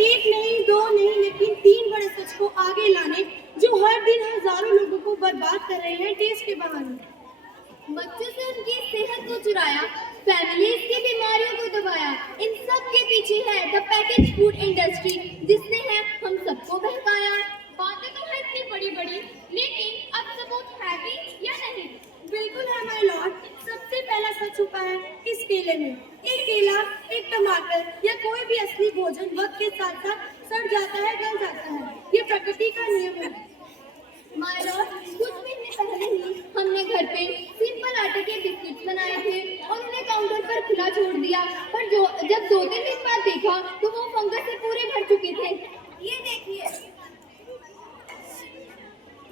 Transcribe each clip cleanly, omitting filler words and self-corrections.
एक नहीं, दो नहीं, लेकिन तीन बड़े सच को आगे लाने जो हर दिन हजारों लोगों को बर्बाद कर रहे हैं टेस्ट के बहाने। बच्चों से उनकी सेहत को चुराया, फैमिलीज की बीमारियों को दबाया। इन सब के पीछे है द पैकेज फूड इंडस्ट्री, जिसने है हम सबको बहकाया। बातें तो है इतनी बड़ी बड़ी, लेकिन अब सबूत है भी या नहीं? बिल्कुल है माय लॉर्ड। सबसे पहला सच छुपा है इस केले में। एक केला, एक टमाटर या कोई भी असली भोजन वक्त के साथ साथ सड़ जाता है, गल जाता है। ये प्रकृति का नियम है। माय लॉर्ड, कुछ महीने पहले ही हमने घर पे सिंपल आटे के बिस्किट बनाए थे और उन्हें काउंटर पर खुला छोड़ दिया, पर जब 2-3 दिन बाद देखा तो वो फंगस से पूरे भर चुके थे। ये देखिए।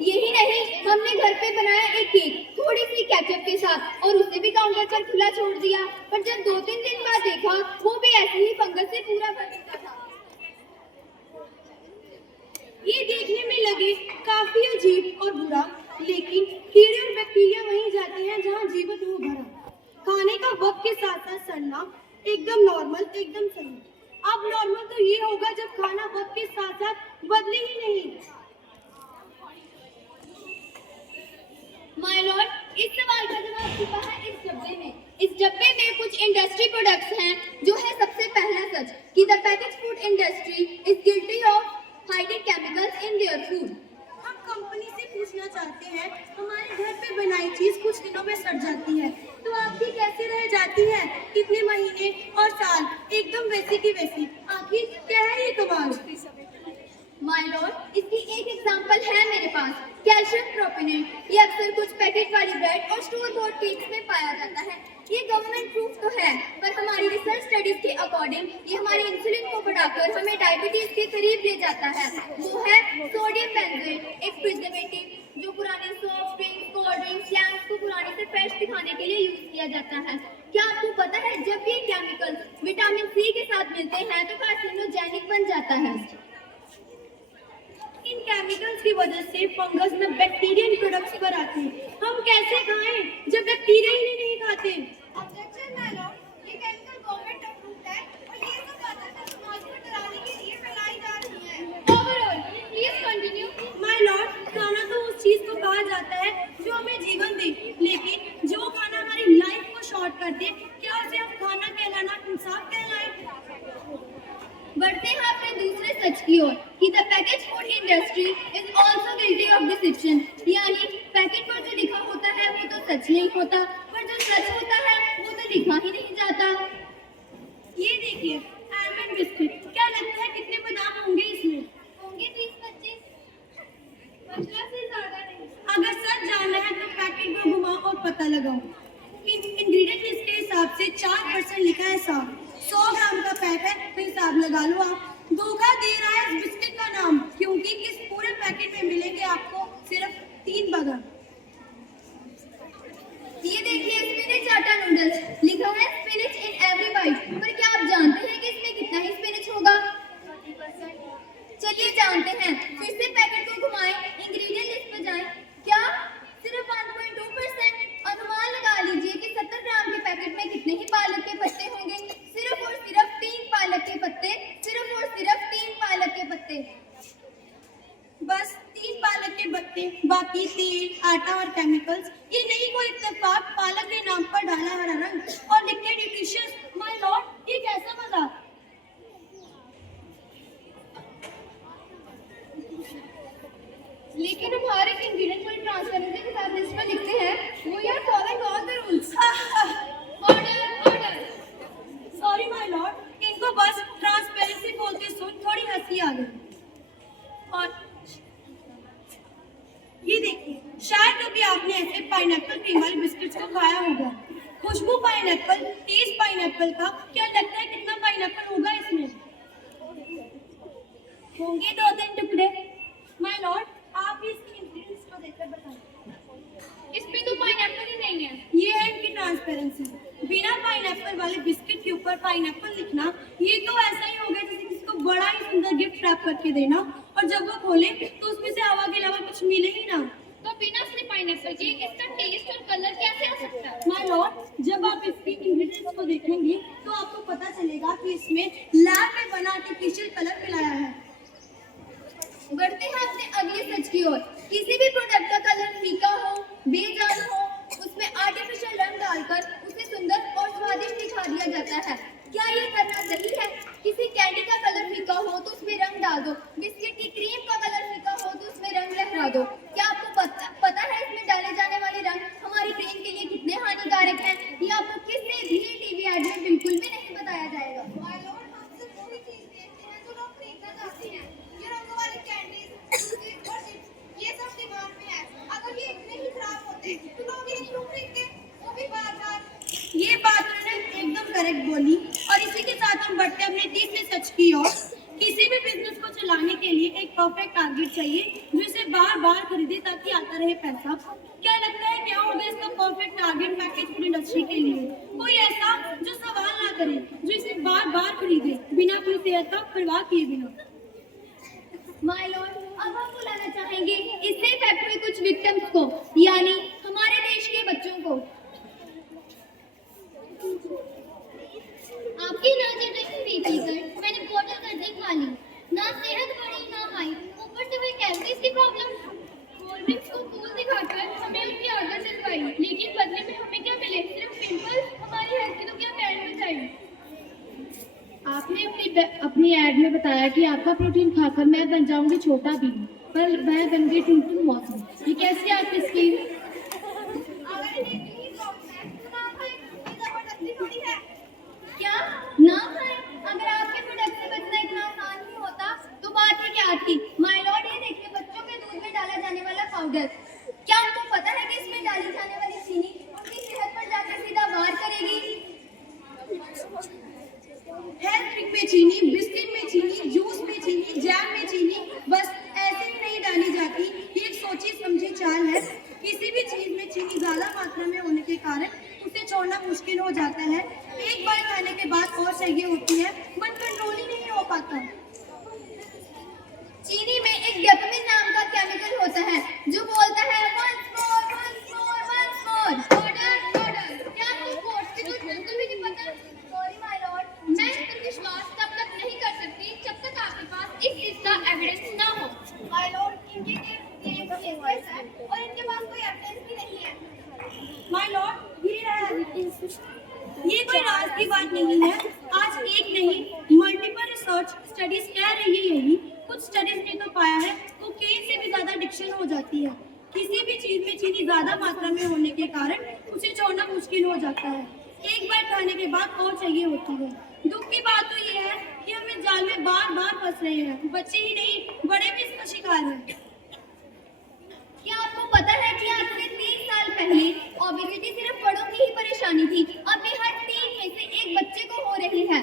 यही नहीं, हमने घर पे बनाया एक केक थोड़ी सी केचप के साथ और उसे भी काउंटर पर खुला छोड़ दिया, पर जब 2-3 दिन बाद देखा वो भी ऐसे ही फंगस से पूरा भर चुका था। ये देखने में लगे काफी अजीब और बुरा, लेकिन कीड़े और बैक्टीरिया वहीं जाते हैं जहाँ जीवन हो भरा। खाने का वक्त के साथ साथ सड़ना एकदम नॉर्मल, एकदम सही। अब नॉर्मल तो ये होगा जब खाना वक्त के साथ साथ बदले ही नहीं। माय लॉर्ड, इस सवाल का जवाब छुपा है इस डब्बे में। इस डब्बे में कुछ इंडस्ट्री प्रोडक्ट्स हैं जो है सबसे पहला सच कि the package food industry is guilty of hiding chemicals in their food. हम कंपनी से पूछना चाहते हैं, हमारे घर पे बनाई चीज कुछ दिनों में सड़ जाती है, तो आपकी कैसे रह जाती है कितने महीने और साल एकदम वैसी की वैसी? आखिर क्या है ये कमाल? माय लॉर्ड, इसकी एक एग्जांपल है मेरे पास, कैल्शियम प्रोपिनेट। ये अक्सर कुछ पैकेट वाली ब्रेड और स्टोर बॉट केक्स में पाया जाता है। ये गवर्नमेंट प्रूफ तो है, पर हमारी रिसर्च स्टडीज के अकॉर्डिंग ये हमारे इंसुलिन को बढ़ाकर हमें डायबिटीज के करीब ले जाता है। वो है सोडियम बेंजोएट, एक प्रिजर्वेटिव जो पुराने soft drinks, cold drinks, slams को पुराने से फ्रेश दिखाने के लिए यूज किया जाता है। क्या आपको पता है जब ये केमिकल्स विटामिन सी के साथ मिलते हैं तो कार्सिनोजेनिक बन जाता है। इन केमिकल्स की वजह से फंगस में बैक्टीरियन प्रोडक्ट्स पर आते हैं। हम कैसे खाएं जब बैक्टीरिया ही नहीं खाते? ऑब्जेक्शन माय लॉर्ड, ये केमिकल गवर्नमेंट अप्रूव्ड है और ये सब बातें समाज को डराने के लिए फैलाई जा रही हैं। Overall please continue. My Lord, खाना तो उस चीज को कहा जाता है जो हमें जीवन दे, लेकिन जो खाना हमारी लाइफ को शॉर्ट कर दे, क्या उसे हम खाना कहलाना इंसाफ कहलाए? बढ़ते हैं अपने दूसरे सच की ओर कि the package food industry is also guilty of deception. यानी पैकेट पर जो लिखा होता है वो तो सच नहीं होता, पर जो सच होता है वो तो लिखा ही नहीं जाता। ये देखिए, आलमंड बिस्किट। क्या लगता है कितने बादाम होंगे इसमें? होंगे 20-25, 50 से ज्यादा नहीं। अगर सच जानना है तो पैकेट को घुमाओ और पता लगाओ। इंग्रेडिएंट लिस्ट के हिसाब से 4% लिखा है साफ। 100 ग्राम का पैक है तो हिसाब लगा लो आप। धोखा दे रहा है इस बिस्किट का नाम, क्योंकि इस पूरे पैकेट में मिलेंगे आपको सिर्फ 3 बादाम। ये देखिए स्पिनच आटा नूडल्स, लिखा है स्पिनच इन एवरी बाइट, पर क्या आप जानते हैं कि इसमें कितना ही स्पिनच होगा? 30%। चलिए जानते हैं, फिर से पैकेट को घुमाएं, इंग्रेडिएंट लिस्ट पर जाएं। क्या सिर्फ 1.2%? अनुमान लगा लीजिए कि 70 ग्राम के पैकेट में कितने ही पालक के पत्ते होंगे? सिर्फ और सिर्फ 3 पालक के पत्ते, सिर्फ और सिर्फ 3 पालक के पत्ते। बस 3 पालक के पत्ते, बाकी तेल, आटा और केमिकल्स। ये नहीं कोई इत्तेफाक, पालक के नाम पर डाला हरा रंग और लिखते न्यूट्रिशियस। माय लॉर्ड, ये कैसा मजाक? लेकिन हम हर एक इंग्रेडिएंट को ट्रांसपेरेंसी के साथ लिस्ट में लिखते हैं। We are following all the rules. Order order. Sorry my lord, इनको बस ट्रांसपेरेंसी बोलते सुन थोड़ी हंसी आ गई। और ये देखिए, शायद कभी आपने ऐसे पाइनएप्पल क्रीम वाले बिस्किट्स को खाया होगा। खुशबू पाइनएप्पल, टेस्ट पाइनएप्पल का। क्या लगता है कितना पाइनएप्पल होगा इसमें? होंगे 2-3 टुकड़े। माय लॉर्ड, आप इस इंग्रेडिएंट्स को देखकर बताएं। इसमें तो पाइनएप्पल ही नहीं है। ये है इनकी ट्रांसपेरेंसी। बिना पाइनएप्पल वाले बिस्किट के ऊपर पाइनएप्पल लिखना, ये तो ऐसा ही होगा जैसे किसी को बड़ा ही सुंदर गिफ्ट रैप करके देना और जब वो खोले तो उसमें से हवा के अलावा कुछ मिले ही ना। तो बिना पाइनएप्पल केक, इसका टेस्ट और कलर कैसे आ सकता है? माय लॉर्ड, जब आप इसकी इंग्रेडिएंट्स को देखेंगे तो आपको पता चलेगा कि इसमें लैब में बना आर्टिफिशियल कलर मिलाया है। बढ़ते हैं अपने अगले सच की ओर। किसी भी प्रोडक्ट का कलर फीका हो, बेजान हो, उसमें आर्टिफिशियल रंग डालकर उसे सुंदर और स्वादिष्ट दिखा दिया जाता है। क्या ये करना सही है? किसी कैंडी का कलर फीका हो तो उसमें रंग डाल दो, बिस्किट की क्रीम का कलर फीका हो तो उसमें रंग लहरा दो। क्या आपको पता है इसमें डाले जाने वाले रंग हमारी ब्रेन के लिए कितने हानिकारक हैं? ये आपको किसी भी टीवी ऐड में बिल्कुल भी नहीं बताया जाएगा। माय लॉर्ड, हम सिर्फ वही चीज देखते हैं जो लोग खरीदना चाहते हैं। ये रंग वाले कैंडीज, बिस्किट और चिप्स, ये सब डिमांड में है। अगर ये इतने ही खराब होते तो लोग इन्हें क्यों खरीदते, वो भी बार-बार। ये बात उन्होंने एकदम करेक्ट बोली। और इसी के साथ हम बढ़ते हैं अपने तीसरे सच की ओर। किसी भी बिजनेस को चलाने के लिए एक परफेक्ट टारगेट चाहिए जो इसे बार बार खरीदे ताकि आता रहे पैसा। क्या लगता है क्या होगा इसका perfect target package food industry के लिए? कोई ऐसा जो सवाल ना करे, जो इसे बार बार खरीदे बिना कोई सेहत का परवाह किए बिना। माय लॉर्ड, अब हम बुलाना चाहेंगे इससे इफेक्ट हुए कुछ विक्टिम्स को, यानी हमारे देश के बच्चों को। आपकी नजर नहीं पीकर मैंने बोतल कर दी खाली, ना सेहत बढ़ी ना हाई, ऊपर से वही कैलोरीज की प्रॉब्लम। कोल्ड ड्रिंक्स को कूल दिखाकर हमें उनकी आदत दिलवाई, लेकिन बदले में हमें क्या मिले? सिर्फ पिंपल्स। हमारी हेल्थ की तो क्या बैंड बचाई? आपने अपनी एड में बताया कि आपका प्रोटीन खाकर मैं बन जाऊंगी छोटा भी, पर मैं बन गई टुनटुन मौसम। ये कैसी आपकी स्कीम? अगर इन्हें इतनी प्रॉब्लम है तो ना खाएं, ये जबरदस्ती थोड़ी है। क्या ना खाएं? अगर आपके प्रोडक्ट से बचना इतना आसान ही होता तो बात ही क्या थी? माय लॉर्ड, ये देखिए बच्चों के दूध में डाला जाने वाला पाउडर। क्या आपको पता है कि इसमें डाली जाने वाली चीनी उनकी सेहत पर जाकर सीधा वार करेगी? हेल्थ ड्रिंक में चीनी, बिस्किट में चीनी, जूस में चीनी, जैम में चीनी बस ऐसे ही नहीं डाली जाती। ये एक सोची समझी चाल है। किसी भी चीज में चीनी ज्यादा मात्रा में होने के कारण उसे छोड़ना मुश्किल हो जाता है। एक बार खाने के बाद और चाहिए होती है, मन कंट्रोल ही नहीं हो पाता। चीनी में एक डोपामिन नाम का केमिकल होता है जो बोलता है once more, once more, once more। Order. क्या आपको कोर्स की कुछ बिल्कुल भी नहीं पता? Sorry my Lord. मैं इस पर विश्वास तब तक नहीं कर सकती जब तक आपके पास इस चीज का एविडेंस ना हो। माय लॉर्ड, इनके क्लेम बेसलेस है और इनके पास कोई एविडेंस भी नहीं है। माय लॉर्ड, ये रहा evidence। ये कोई राज की बात नहीं है। आज एक नहीं मल्टीपल रिसर्च स्टडीज कह रही है यही। कुछ स्टडीज ने तो पाया है कोकेन से भी ज्यादा एडिक्शन हो जाती है। किसी भी चीज में चीनी ज्यादा मात्रा में होने के कारण उसे छोड़ना मुश्किल हो जाता है। एक बार खाने के बाद और चाहिए होती है। दुख की बात तो ये है कि हम इस जाल में बार बार फंस रहे हैं। बच्चे ही नहीं, बड़े भी इसका शिकार हैं। क्या आपको पता है कि आज से 30 साल पहले ओबेसिटी सिर्फ बड़ों की ही परेशानी थी, अब ये हर 3 में से एक बच्चे को हो रही है।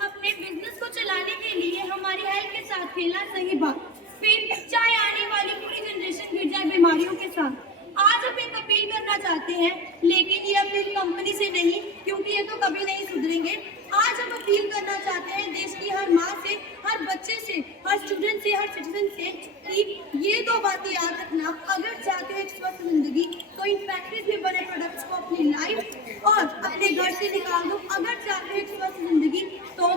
अपने बिजनेस को चलाने के लिए हमारी हेल्थ के साथ खेलना सही बात, फिर चाहे आने वाली पूरी जनरेशन गिर जाए बीमारियों के साथ। आज हम एक अपील करना चाहते हैं, लेकिन ये अपनी कंपनी से नहीं, क्योंकि ये तो कभी नहीं सुधरेंगे। आज हम अपील करना चाहते हैं देश की हर माँ से, हर बच्चे से, हर स्टूडेंट से, हर सिटीजन से कि ये दो बातें याद रखना। अगर चाहते हो एक स्वस्थ जिंदगी तो इन फैक्ट्रीज में बने प्रोडक्ट्स को अपनी लाइफ और अपने घर से निकाल दो। अगर चाहते हो एक स्वस्थ जिंदगी तो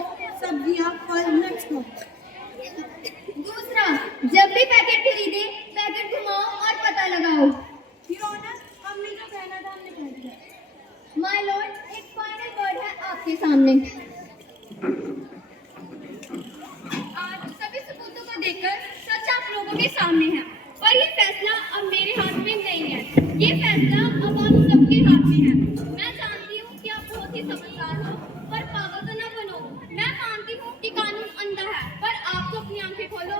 सब्जियां, फल, नट्स को। दूसरा, जब भी पैकेट खरीदे पैकेट घुमाओ और पता लगाओ। योर ऑनर, हमने जो कहना था हमने कह दिया। माय लॉर्ड, एक फाइनल वर्ड है आपके सामने। आज सभी सबूतों को देखकर सच आप लोगों के सामने है, पर ये फैसला अब मेरे हाथ में नहीं है। ये फैसला अब आप सबके हाथ में है। मैं जानती हूँ कि आप बहुत ही समझदार हो, पर पागल तो ना बनो। मैं मानती हूँ कि कानून अंधा है, पर आप तो अपनी आंखें खोलो।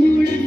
थोड़ा